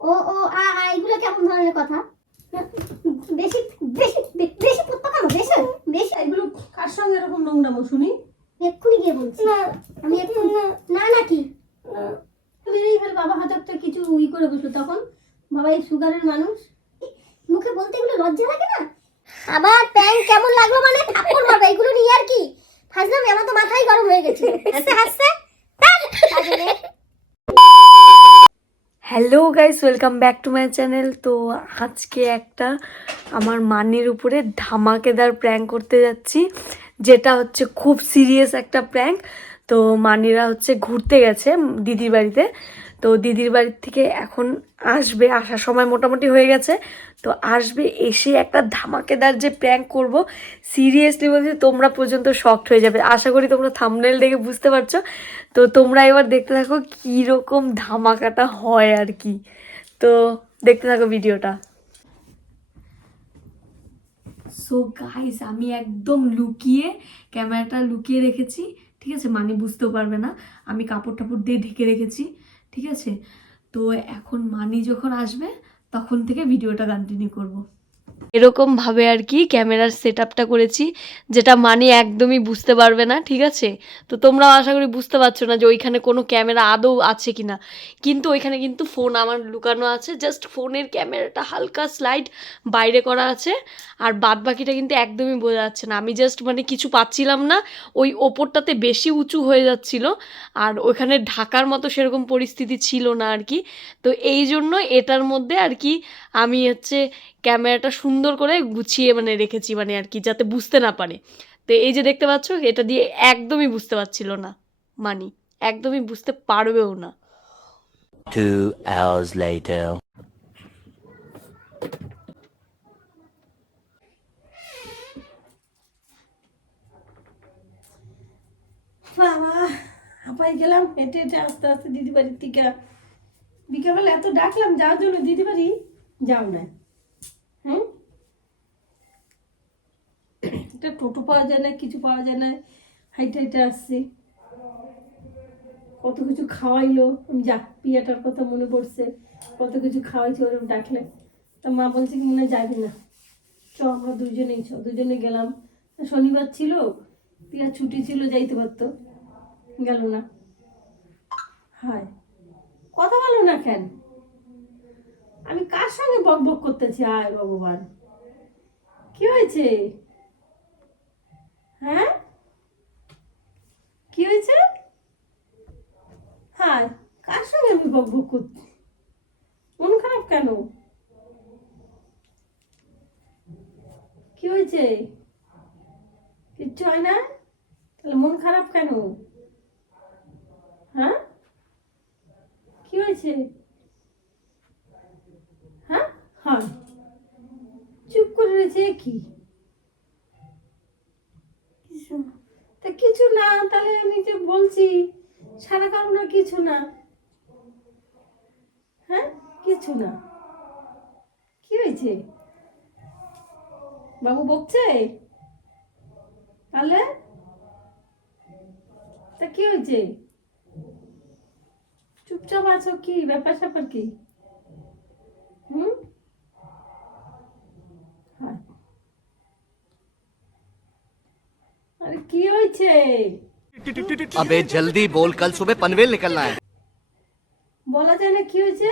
ও ও আ আ এগুলো কেমন ধরনের কথা? বেশি বেশি বেশি করতে পারো, বেশি বেশি এগুলো কার সঙ্গে এরকম নোংরামো শুনি? এক্ষুনি গিয়ে বলছি। না আমি এক্ষুনি না না কি এই ফেল বাবা হঠাৎ তো কিছু করে বসলো তখন। বাবা এই সুগারের মানুষ, মুখে বলতে এগুলো লজ্জা লাগে না? আবার প্যাং কেমন লাগলো মানে থাপ্পড় মারবে এগুলো নিয়ে আর কি ফাজলামি। আমার তো মাথাই গরম হয়ে গেছে হাসতে হাসতে। Hello guys, welcome back to my channel. তো আজকে একটা আমার মানির উপরে ধামাকেদার প্র্যাঙ্ক করতে যাচ্ছি, যেটা হচ্ছে খুব সিরিয়াস একটা প্র্যাঙ্ক। তো মানিরা হচ্ছে ঘুরতে গেছে দিদির বাড়িতে। তো দিদির বাড়ির থেকে এখন আসবে, আসার সময় মোটামুটি হয়ে গেছে। তো আসবে, এসে একটা ধামাকেদার যে প্র্যাঙ্ক করব, সিরিয়াসলি বলছি তোমরা পর্যন্ত শকড হয়ে যাবে। আশা করি তোমরা থাম্বনেল দেখে বুঝতে পারছো। তো তোমরা এবার দেখতে থাকো কীরকম ধামাকাটা হয় আর কি। তো দেখতে থাকো ভিডিওটা। সো গাইস, আমি একদম লুকিয়ে ক্যামেরাটা লুকিয়ে রেখেছি, ঠিক আছে? মানে বুঝতেও পারবে না, আমি কাপড় টাপড় দিয়ে ঢেকে রেখেছি, ঠিক আছে? তো এখন মানি যখন আসবে তখন থেকে ভিডিওটা কন্টিনিউ করব। এরকম ভাবে আর কি ক্যামেরার সেট আপটা করেছি, যেটা মানি একদমই বুঝতে পারবে না, ঠিক আছে? তো তোমরাও আশা করি বুঝতে পারছো না যে ওইখানে কোনো ক্যামেরা আদৌ আছে কিনা। কিন্তু ওইখানে কিন্তু ফোন আমার লুকানো আছে, জাস্ট ফোনের ক্যামেরাটা হালকা স্লাইড বাইরে করা আছে, আর বাদ বাকিটা কিন্তু একদমই বোঝা যাচ্ছে না। আমি জাস্ট মানে কিছু পাচ্ছিলাম না, ওই ওপরটাতে বেশি উঁচু হয়ে যাচ্ছিল, আর ওইখানে ঢাকার মতো সেরকম পরিস্থিতি ছিল না আর কি। তো এই জন্য এটার মধ্যে আর কি আমি হচ্ছে ক্যামেরাটা সুন্দর করে গুছিয়ে মানে রেখেছি, মানে আর কি যাতে বুঝতে না পারে। তো এই যে দেখতে পাচ্ছ, এটা দিয়ে একদমই বুঝতে পারছিল না মানি, একদমই বুঝতে পারবেও না। 2 hours later. বাবা হাঁপাই গেলাম হেঁটে হেঁটে আস্তে আস্তে দিদি বাড়ির থেকে। বিকেলবেলা এত ডাকলাম যাওয়ার জন্য, দিদি বাড়ি যাও না। হ্যাঁ, একটা টোটো পাওয়া যায় না, কিছু পাওয়া যায় না, হাইটে হাইটে আসছি। কত কিছু খাওয়াইলো, আমি যা পিয়াটার কথা মনে পড়ছে, কত কিছু খাওয়াইছে ওরকম ডাকলে। তা মা বলছে কি মনে হয় যাবি না, চ আমরা দুজনেই দুজনে গেলাম। শনিবার ছিল, পিয়া ছুটি ছিল, যাইতে পারতো, গেল না। হায়, কথা বলো না কেন? আমি কার সঙ্গে বক বক করতেছি? আয় ভগবান, কি হয়েছে? হ্যাঁ, কি হয়েছে? হায়, কার সঙ্গে আমি বক বক করছি? মন খারাপ কেন? কি হয়েছে? কিচ্ছু হয় না, তাহলে মন খারাপ কেন? হ্যাঁ, কি হয়েছে? হ্যাঁ, হ্যাঁ, চুপ করে রয়েছে কি? কিছু না, তা কিছু না, তাহলে আমি যে বলছি সারা কারণ কিছু না। হ্যাঁ, কিছু না, কি হয়েছে? বাবু বকছে তাহলে? তা কি হয়েছে? চুপচাপ আছো, কি ব্যাপার স্যাপার কি? হুম, হ্যাঁ, আরে কি হয়েছে? अबे जल्दी बोल, कल सुबह पनवेल निकलना है। বলা যায় না কি হয়েছে?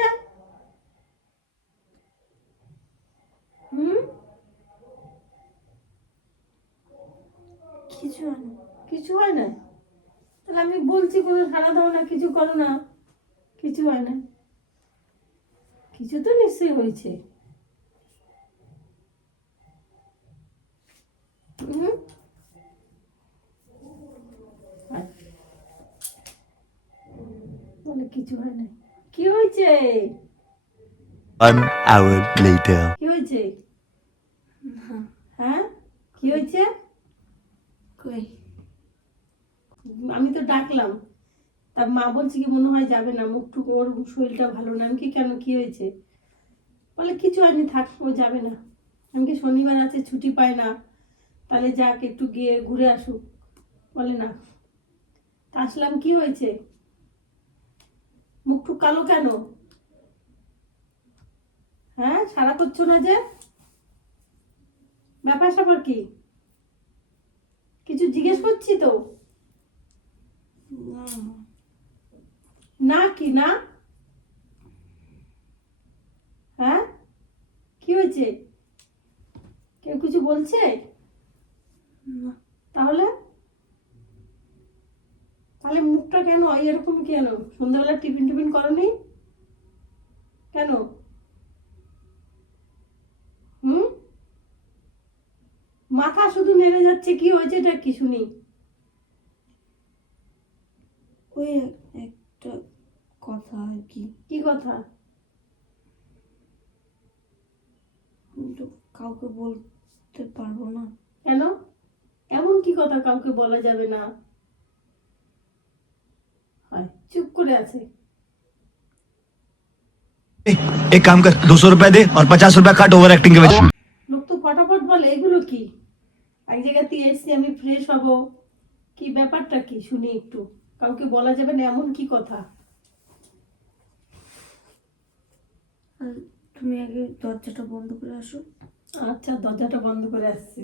হুম, কিছু হয় না, কিছু হয় না, তাহলে আমি বলছি কোনো সাড়া দাও না, কিছু করো না, কিছু হয় না, কিছু তো নিশ্চয়ই হয়েছে। হুম, বলে কিছু হয় না, কি হয়েছে? 1 hour later. কি হয়েছে? হ্যাঁ, কি হয়েছে? কই আমি তো ডাকলাম, তার মা বলছে কি মনে হয় যাবে না, মুখটুক ওর শরীরটা ভালো না। আমি কি কেন, কি হয়েছে? বলে কিছু হয়নি, থাক, ও যাবে না। আমি কি শনিবার আছে, ছুটি পায় না, তাহলে যাক একটু গিয়ে ঘুরে আসুক। বলে না। তা আসলাম, কি হয়েছে? মুখটুক কালো কেন? হ্যাঁ, সারা করছো না যে, ব্যাপার স্যাপার কি? কিছু জিজ্ঞেস করছি তো। না কি না? হ্যাঁ, কি হয়েছে? কেউ কিছু বলছে? তাহলে তাহলে মুখটা কেন এরকম কেন? সন্ধ্যাবেলা টিফিন টিফিন করনি কেন? মাথা শুধু নেড়ে যাচ্ছে, কি হয়েছে এটা কি শুনি? ওই একটা কথা আর কি, কি কথা? কিন্তু কাউকে বলতে পারবো না। কেন? এমন কি কথা কাউকে বলা যাবে না? হয়, চুপ করে আছে। एक काम कर 200 रुपए दे और 50 रुपए काट ओवर एक्टिंग के वजह। লোক তো ফটাফট বলে, এগুলো কি? এক জায়গাতে এসছি আমি, ফ্রেশ হব, কি ব্যাপারটা কি শুনি একটু। কাউকে বলা যাবে না এমন কি কথা? আর তুমি আগে দরজাটা বন্ধ করে আসো। আচ্ছা, দরজাটা বন্ধ করে আসছি।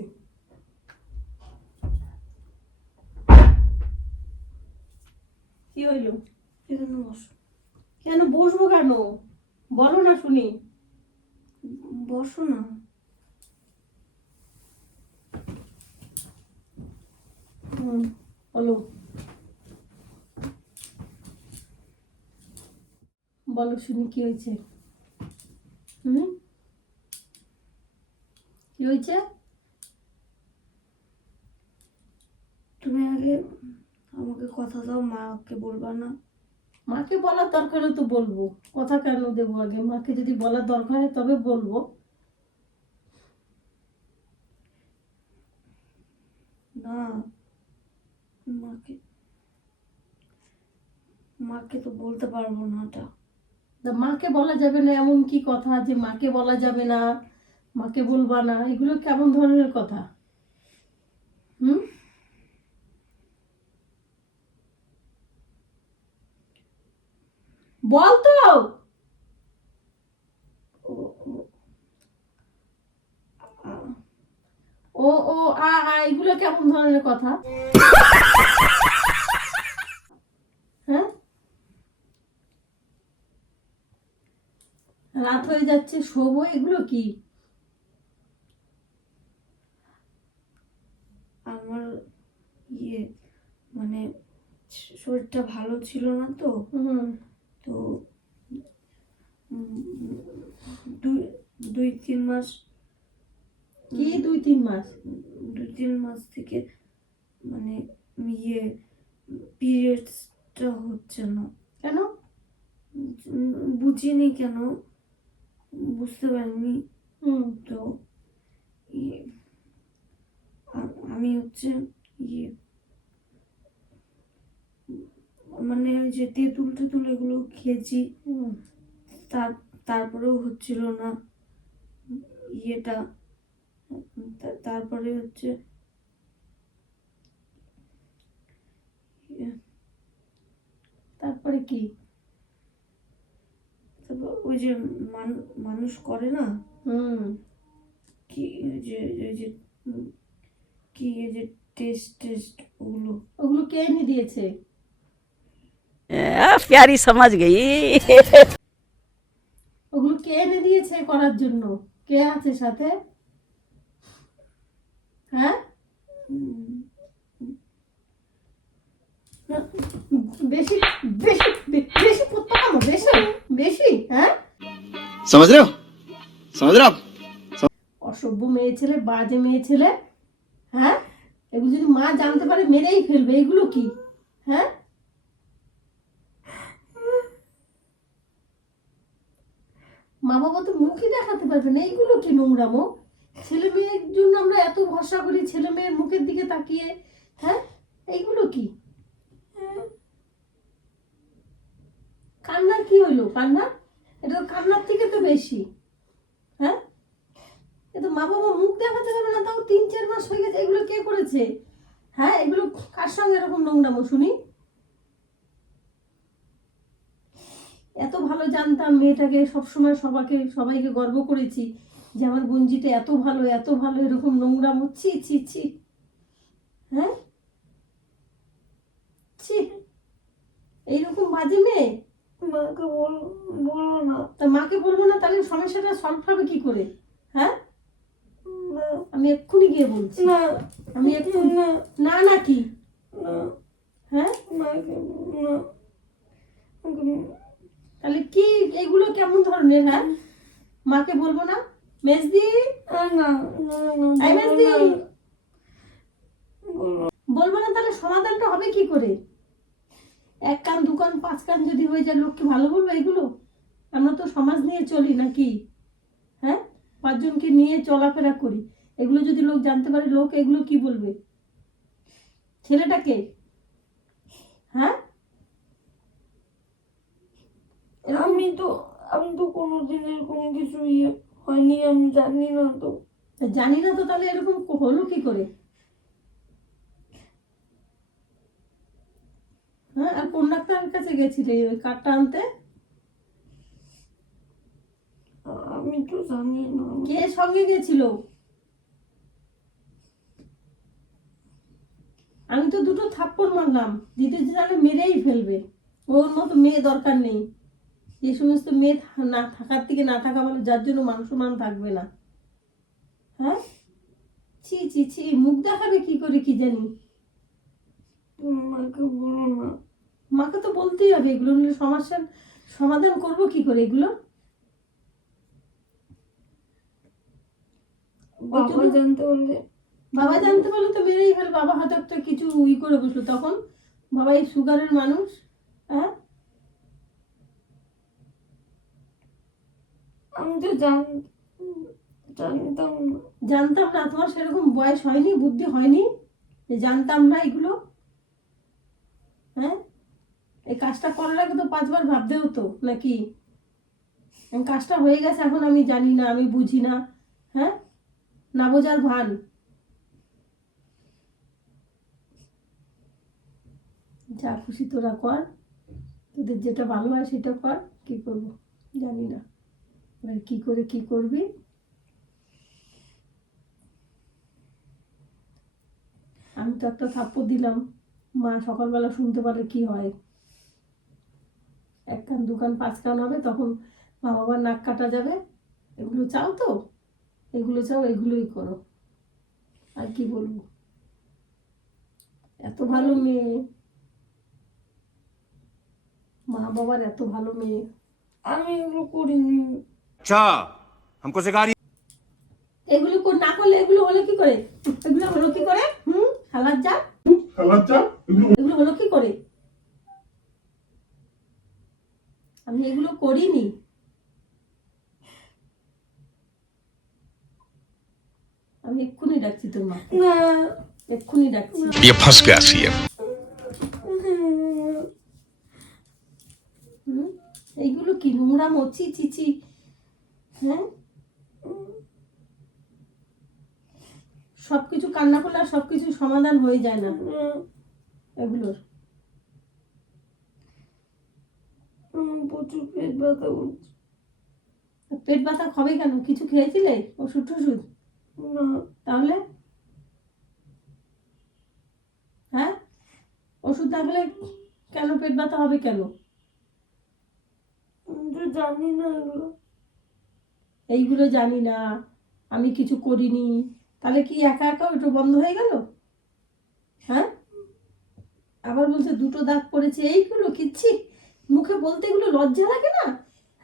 কি হইলো? এখানে বসো। কেন বসবো কেন? বলো না শুনি। বসো না। বলো বলো শুনি, কি হয়েছে? কি হয়েছে? তুমি আগে আমাকে কথা দাও, মাকে বলবা না। মাকে বলার দরকার হলে তো বলবো, কথা কেন দেবো আগে? মাকে যদি বলার দরকার হয় তবে বলবো। না, মাকে মাকে তো বলতে পারবো না এটা। তা মাকে বলা যাবে না এমন কি কথা যে মাকে বলা যাবে না, মাকে বলবা না? এগুলো কেমন ধরনের কথা? বল তো। ও ও এগুলো কেমন ধরনের কথা? হ্যাঁ, রাত হয়ে যাচ্ছে, শোবো, এগুলো কি? আমার মানে শরীরটা ভালো ছিল না তো, তো 2-3 মাস। কি 2-3 মাস? 2-3 মাস থেকে মানে পিরিয়ডসটা হচ্ছে না। কেন? বুঝিনি কেন, বুঝতে পারিনি। তো আমি হচ্ছে মানে ওই যে তেঁতুল টেতুল এগুলো খেয়েছি, তারপরেও হচ্ছিল না তারপরে হচ্ছে তারপরে কি? তারপর ওই যে মানুষ করে না, কি কি যে টেস্ট ওগুলো কে এনে দিয়েছে? प्यारी समझ गई। ওগুলো কে এনে দিয়েছে করার জন্য? কে আছে সাথে? হ্যাঁ, বেশি বেশি বেশি পুত্তকামো, বেশি বেশি। হ্যাঁ, समझ रहे हो आप? অসভ্য মেয়ে ছেলে, বাজে মেয়ে ছেলে। হ্যাঁ, এগুলো যদি মা জানতে পারে মেরেই ফেলবে। এগুলো কি? হ্যাঁ, মা বাবা তো মুখই দেখাতে পারবে না। এইগুলো কি নোংরামো? ছেলে মেয়ের জন্য আমরা এত ভরসা করি, ছেলে মেয়ের মুখের দিকে তাকিয়ে। হ্যাঁ, এইগুলো কি? কান্নার কি হইলো? কান্না, এটা তো কান্নার থেকে তো বেশি। হ্যাঁ, কিন্তু মা বাবা মুখ দেখাতে পারবে না, তাও 3-4 মাস হয়ে গেছে। এগুলো কে করেছে? হ্যাঁ, এগুলো কার সঙ্গে এরকম নোংরামো শুনি? এত ভালো জানতাম মেয়েটাকে, সবসময় সবাইকে গর্ব করেছি যে আমার গুঞ্জিটা এত ভালো, এত ভালো, এরকম নোংরা ছি ছি ছি। হ্যাঁ, ছি, এইরকম বাজে মেয়ে। মাকে বলো না। তা মাকে বলবো না, তাহলে সমস্যাটা সলভ হবে কি করে? হ্যাঁ, না আমি এক্ষুনি গিয়ে বলছি। না আমি এক্ষুনি না না না কি? না হ্যাঁ, মাকে না। তাহলে কি এগুলো কেমন ধরনের? হ্যাঁ, মাকে বলবো না? মেজদি, না না এই মেজদি, বলো বলবো না, তাহলে সমাধানটা হবে কি করে? এক কান দু কান পাঁচ কান যদি হয়ে যায়, লোককে ভালো বলবো এগুলো? আমরা তো সমাজ নিয়ে চলি নাকি? হ্যাঁ, পাঁচজনকে নিয়ে চলাফেরা করি, এগুলো যদি লোক জানতে পারে, লোক এগুলো কি বলবে? ছেলেটাকে, হ্যাঁ, আমি তো কোনোদিন এরকম কিছু হয়নি, আমি জানি না তো। জানি না তো, তাহলে এরকম হলো কি করে? হ্যাঁ, আর কোন ডাক্তারের কাছে গেছিলে ওই কার্ডটা আনতে? আমি তো জানি না। কে সঙ্গে গেছিল? আমি তো দুটো থাপ্পড় মারলাম, দিতে তাহলে মেরেই ফেলবে। ওর মতো মেয়ে দরকার নেই। যে সমস্ত মেয়ে না থাকার থেকে না থাকা ভালো, যার জন্য মান সম্মান থাকবে না। হ্যাঁ, ছি ছি ছি, মুখ দেখাবে কি করে কি জানি। তুমি মাকে বলো না। মাকে তো বলতেই হবে, এগুলো নিয়ে সমস্যার সমাধান করব কি করে এগুলো? বাবা জানতে পারলে? বাবা জানতে পারলে তো মেরেই ফেল। বাবা হয়তো একটা কিছু করে বসলো তখন। বাবা এই সুগারের মানুষ। হ্যাঁ, আমি তো জানতাম না। জানতাম না? তোমার সেরকম বয়স হয়নি, বুদ্ধি হয়নি যে জানতাম না এগুলো? হ্যাঁ, এই কাজটা করার আগে তো 5 বার ভাবতে হতো নাকি? কাজটা হয়ে গেছে, এখন আমি জানি না, আমি বুঝি না। হ্যাঁ, না বোঝার ভান। যা খুশি তোরা কর, তোদের যেটা ভালো হয় সেটা কর। কি করবো জানি না, এবার কি করে কি করবি। আমি তো একটা থাপ্পড় দিলাম, মা সকালবেলা শুনতে পারলে কি হয়? এক কান দু কান পাঁচ কান হবে, তখন মা বাবার নাক কাটা যাবে। এগুলো চাও তো? এগুলো চাও, এগুলোই করো। আর কি বলবো, এত ভালো মেয়ে, মা বাবার এত ভালো মেয়ে। আমি এগুলো করিনি। अच्छा हमको सिखा रही এগুলো না করলে এগুলো হলো কি করে? এগুলো হলো কি করে? হালার যা, এগুলো হলো কি করে? আমি এগুলো করিনি। আমি এক্ষুনি ডাকছি তোর মা, না এক্ষুনি ডাকছি। ये फंस गया सीएम। এইগুলো কি নোংরা মচ্ছি চিচি। হ্যাঁ, সবকিছু কান্না করলে আর সবকিছু সমাধান হয়ে যায় না এগুলোর। প্রচুর পেট ব্যথা করছে। পেট ব্যথা হবে কেন? কিছু খেয়েছিলে ওষুধ টষুধ? না তাহলে হ্যাঁ, ওষুধ না খেলে কেন পেট ব্যথা হবে কেন? আমি তো জানি না এগুলো। এইগুলো জানি না, আমি কিছু করিনি, তাহলে কি একা একা ওটা বন্ধ হয়ে গেল? হ্যাঁ, আবার বলছে দুটো দাগ পড়েছে, এইগুলো কিচ্ছি মুখে বলতে এগুলো লজ্জা লাগে না?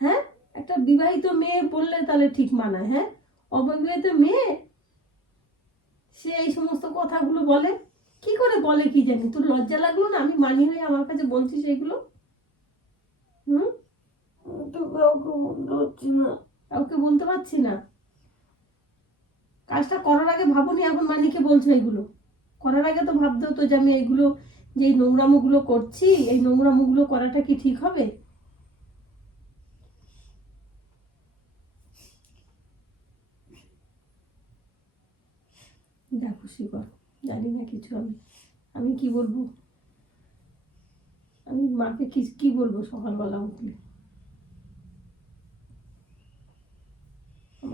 হ্যাঁ, একটা বিবাহিত মেয়ে বললে তাহলে ঠিক মানায়। হ্যাঁ, অবিবাহিত মেয়ে সে এই সমস্ত কথাগুলো বলে কি করে? বলে কি জানি, তোর লজ্জা লাগলো না? আমি মানি হয়ে আমার কাছে বলছিস এগুলো? আমি তো কাউকে বলতে পারছি না। কাউকে বলতে পারছি না? কাজটা করার আগে ভাবুনি, এখন মানিকে বলছো এগুলো? করার আগে তো ভাবতে হতো যে আমি এগুলো, যে এই নোংরামোগুলো করছি, এই নোংরামোগুলো করাটা কি ঠিক হবে? যা খুশি কর, জানি না কিছু। আমি কি বলবো? আমি মাকে কি বলবো সকালবেলা উঠলে?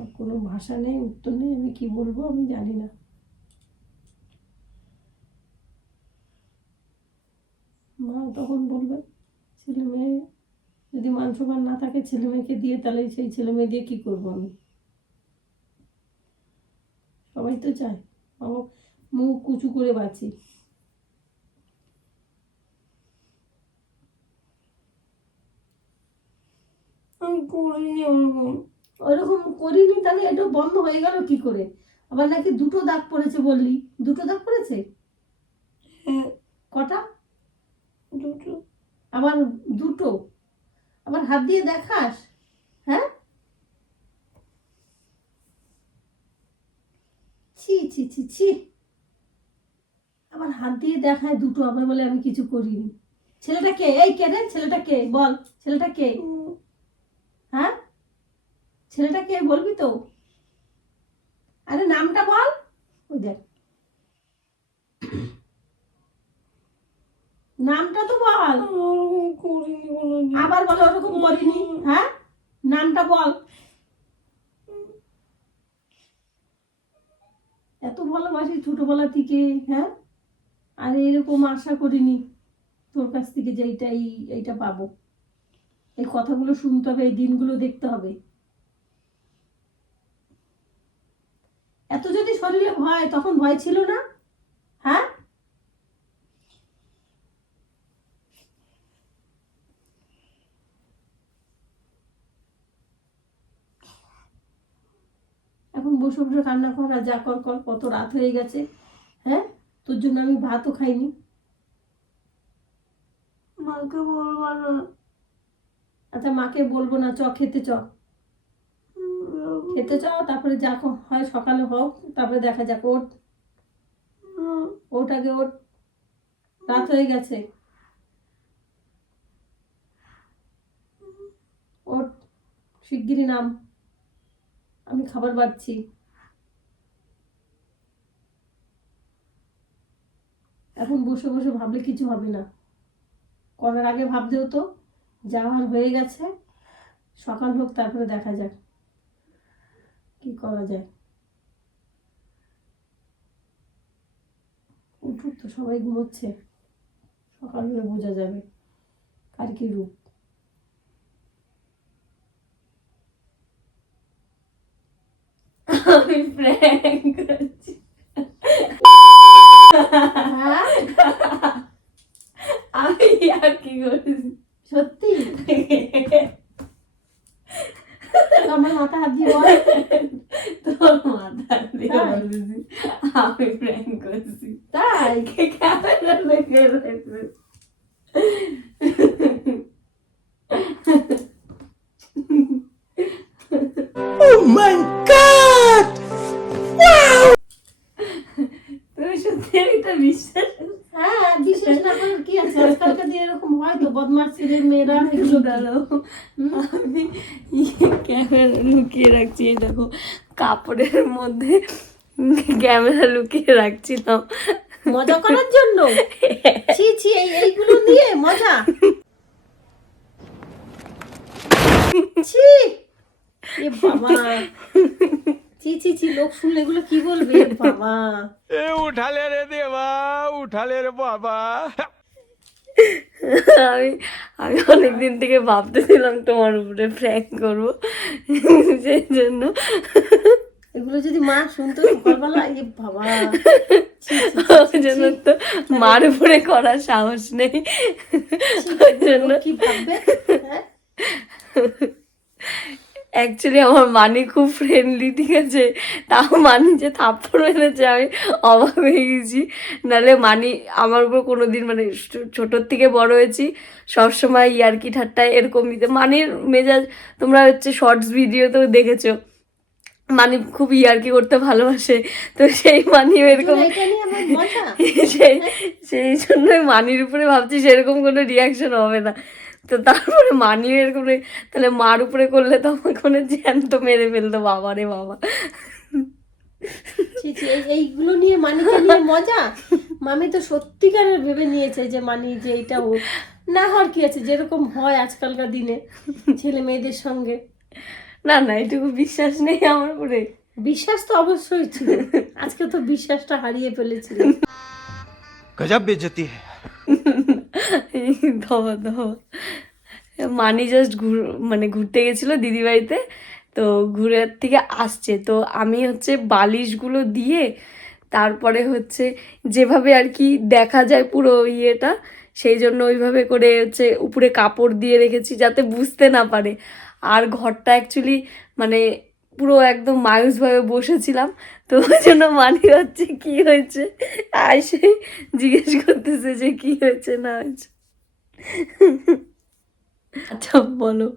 আমার কোনো ভাষা নেই, উত্তর নেই, আমি কি বলবো আমি জানি না। মা তখন বলবে ছেলে মেয়ে যদি মান সম্মান না থাকে ছেলে মেয়েকে দিয়ে, তাহলে সেই ছেলে মেয়ে দিয়ে কি করবো আমি? সবাই তো চায় বাবা মুখ কুচু করে বাঁচি। আমি করিনি ওরকম, ওরকম করিনি, তাহলে এটা বন্ধ হয়ে গেল কি করে? আবার নাকি 2টো দাগ পড়েছে বললি, 2টো দাগ পড়েছে? হ্যাঁ কটা? 2টো। আবার 2টো? আবার হাত দিয়ে দেখাস? হ্যাঁ, ছি ছি ছি ছি, আবার হাত দিয়ে দেখায় 2টো, আবার বলে আমি কিছু করিনি। ছেলেটা কে? এই কে রে? ছেলেটা কে বল, ছেলেটা কে? হ্যাঁ, ছেলেটা কে বলবি তো? আরে নামটা বল। ওই দেখ, নামটা তো বল। ওরকম করিনি কোনোদিন। আবার বলে ওরকম করিনি। হ্যাঁ, নামটা বল। এত ভালোবাসি ছোটবেলা থেকে, হ্যাঁ, আর এরকম আশা করিনি তোর কাছ থেকে যে এইটা পাবো। এই কথাগুলো শুনতে হবে, এই দিনগুলো দেখতে হবে। এত যদি শরীরে ভয়, তখন ভয় ছিল না? হ্যাঁ, এখন বসে বসে রান্না কর আর যা কর কর, কত রাত হয়ে গেছে। হ্যাঁ, তোর জন্য আমি ভাতও খাইনি। মাকে বলবো না। আচ্ছা মাকে বলবো না, চ খেতে চ, খেতে চ, তারপরে যা হয় সকালে হোক, তারপরে দেখা যাক। ওঠ, ওঠ আগে ওঠ, রাত হয়ে গেছে। ওঠ, শিগগিরই নাম, আমি খাবার বাড়ছি। এখন বসে বসে ভাবলে কিছু হবে না, করার আগে ভাবতে হতো। যাওয়ার হয়ে গেছে, সকাল হোক, তারপরে দেখা যাক কি করা যায়। উঠুক তো, সবাই ঘুমোচ্ছে, সকাল হলে বোঝা যাবে কার কি রূপ। আমি প্র্যাঙ্ক করছি। আমি আর কি করেছি? সত্যি? আমার মাথা হাত দিয়ে বল। তোর মাথা দিয়ে বলেছি আমি প্র্যাঙ্ক করছি। তাই? ক্যামেরা লেগে রয়েছে। Oh my God! তুমি সত্যি এটা বিশ্বাস? হ্যাঁ, বিশেষ না করার কি আছে, আজকালকার দিনে এরকম হয় তো, বদমাশ ছেলে মেয়েরা এগুলো দাঁড়াও, আমি ক্যামেরা লুকিয়ে রাখছি। এই দেখো কাপড়ের মধ্যে ক্যামেরা লুকিয়ে রাখছিলাম মজা করার জন্য। ছি ছি, এইগুলো দিয়ে মজা? ছি, এ বাবা, ছি ছি ছি, লোক শুনলে এগুলো কি বলবে? এ বাবা, उठा ले रे देवा, उठा ले रे बाबा। আমি আমি অনেকদিন থেকে ভাবতেছিলাম তোমার উপরে প্র্যাঙ্ক করবো, সেই জন্য। এগুলো যদি মা শুনতো সকালবেলা, এ বাবা, ছি ছি ওই জন্য তো মার উপরে করার সাহস নেই, ওই জন্য। কি ভাববে? হ্যাঁ, অ্যাকচুয়ালি আমার মানি খুব ফ্রেন্ডলি, ঠিক আছে, তাও মানি যে থাপ্পড় মেরেছে আমি অবাক হয়ে গেছি। নাহলে মানি আমার উপর কোনোদিন, মানে ছোটোর থেকে বড় হয়েছি সবসময় ইয়ার্কি ঠাট্টায় এরকমই। মানির মেজাজ তোমরা হচ্ছে শর্টস ভিডিওতেও দেখেছো, মানি খুব ইয়ার্কি করতে ভালোবাসে, তো সেই মানিও এরকম। এটা নিয়ে আমার মজা। সেই জন্যই মানির উপরে ভাবছি সেরকম কোনো রিয়াকশন হবে না। তো তারপরে মানিও এরকম, তাহলে মার উপরে করলে তো আমাকে কোনো জ্যান্ত মেরে ফেলতো, বাবা রে বাবা। ছি ছি, এইগুলো নিয়ে মানিকে নিয়ে মজা? মামি তো সত্যিকারের ভেবে নিয়েছে যে মানি যে এটা ও না হওয়ার কি আছে, যেরকম হয় আজকালকার দিনে ছেলে মেয়েদের সঙ্গে। না না, এটুকু বিশ্বাস নেই আমার উপরে। বিশ্বাস তো অবশ্যই ছিল, আজকে তো বিশ্বাসটা হারিয়ে ফেলেছিল। गजब बेइज्जती है। ধবা ধবা। মানি জাস্ট মানে ঘুরতে গেছিল দিদি বাড়িতে, তো ঘুরে থেকে আসছে, তো আমি হচ্ছে বালিশগুলো দিয়ে তারপরে হচ্ছে যেভাবে আর কি দেখা যায় পুরো ইয়েটা, সেই জন্য ওইভাবে করে হচ্ছে উপরে কাপড় দিয়ে রেখেছি যাতে বুঝতে না পারে। আর ঘরটা অ্যাকচুয়ালি মানে পুরো একদম মায়ুসভাবে বসেছিলাম, তো ওই জন্য মানি হচ্ছে কি হয়েছে আইসে জিজ্ঞেস করতেছে যে কি হয়েছে না হয়েছে। আচ্ছা বলো,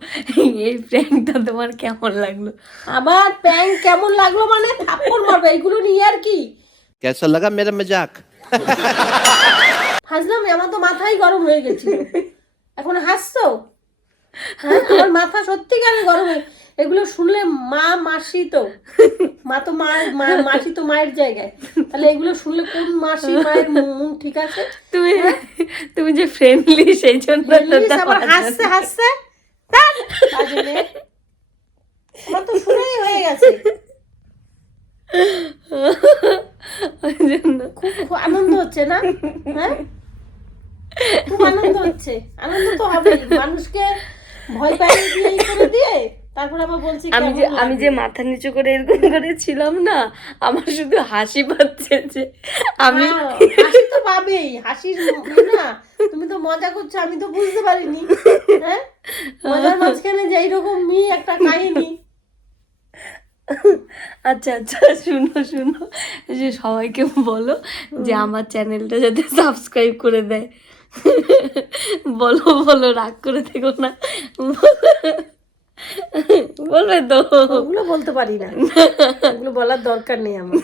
এই প্র্যাঙ্কটা তোমার কেমন লাগলো? আবার প্যান্ট কেমন লাগলো মানে থাপ্পড় মারবে, এইগুলো নিয়ে আর কি कैसा लगा मेरा मजाक? হাসলাম। আমার তো মাথাই গরম হয়ে গেছিল, এখন হাসছো? হ্যাঁ, আমার মাথা সত্যিকারে গরম হয়ে, এগুলো শুনলে মা মাসি তো মা তো মাসি তো মায়ের জায়গায়, তাহলে এগুলো শুনলে কোন মাসি মায়ের মন ঠিক আছে? তুমি যে ফ্রেন্ডলি সেই জন্য তো Please, তা আবার হাসছে হাসছে ধ্যাৎ, বাজে মেয়ে। আমার তো শুনেই হয়ে গেছে। ওই জন্য খুব আনন্দ হচ্ছে না? হ্যাঁ, খুব আনন্দ হচ্ছে। আনন্দ তো হবে, মানুষকে ভয় পাইয়ে দিয়ে এই করে দিয়ে তারপর আবার বলছি আমি যে মাথা নিচু করে এরকম করেছিলাম না, আমার শুধু হাসি পাচ্ছে যে আমি হাসি তো পাবেই, হাসির না, তুমি তো মজা করছো, আমি তো বুঝতে পারিনি। হ্যাঁ, মজার মাঝখানে যে এইরকম একটা কাহিনী। আচ্ছা আচ্ছা, শুনো যে সবাইকে বলো যে আমার চ্যানেলটা যাতে সাবস্ক্রাইব করে দেয়। বলো রাগ করে থেকো না, বলবে তো। ওগুলো বলতে পারি না, ওগুলো বলার দরকার নেই আমার।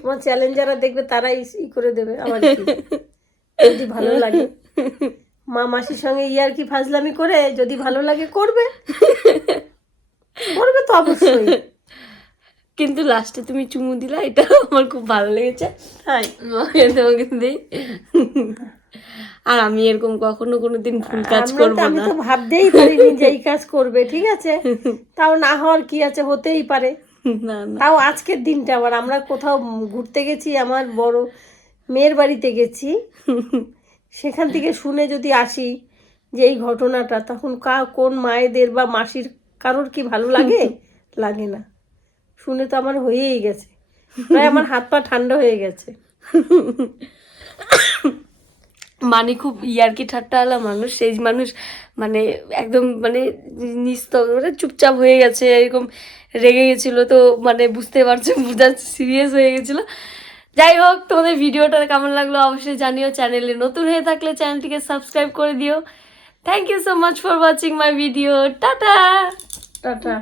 তোমার চ্যালেঞ্জ যারা দেখবে তারাই ই করে দেবে আমার কি, যদি ভালো লাগে। মা মাসির সঙ্গে আর কি ফাজলামি করে যদি ভালো লাগে করবে তো অবশ্যই। কিন্তু লাস্টে তুমি চুমু দিলা, এটা আমার খুব ভালো লেগেছে। তাই তোমাকে দিই। আর আমি এরকম কখনো কোনোদিন ভুল কাজ করবো আমি না। তো ভাবতেই পারিনি যে এই কাজ করবে, ঠিক আছে, তাও না হওয়ার কি আছে, হতেই পারে। না না, তাও আজকের দিনটা আবার আমরা কোথাও ঘুরতে গেছি, আমার বড় মেয়ের বাড়িতে গেছি, সেখান থেকে শুনে যদি আসি যে এই ঘটনাটা, তখন কোন মায়েদের বা মাসির কারোর কি ভালো লাগে? লাগে না। শুনে তো আমার হয়েই গেছে, প্রায় আমার হাত পা ঠান্ডা হয়ে গেছে। মানে খুব ইয়ার্কি ঠাট্টাওয়ালা মানুষ, সেই মানুষ মানে একদম মানে নিস্তব্ধ চুপচাপ হয়ে গেছে, এরকম রেগে গেছিলো, তো মানে বুঝতে পারছো সিরিয়াস হয়ে গেছিলো। যাই হোক, তোমাদের ভিডিওটা কেমন লাগলো অবশ্যই জানিও। চ্যানেলে নতুন হয়ে থাকলে চ্যানেলটিকে সাবস্ক্রাইব করে দিও। Thank you so much for watching my video. টাটা টাটা।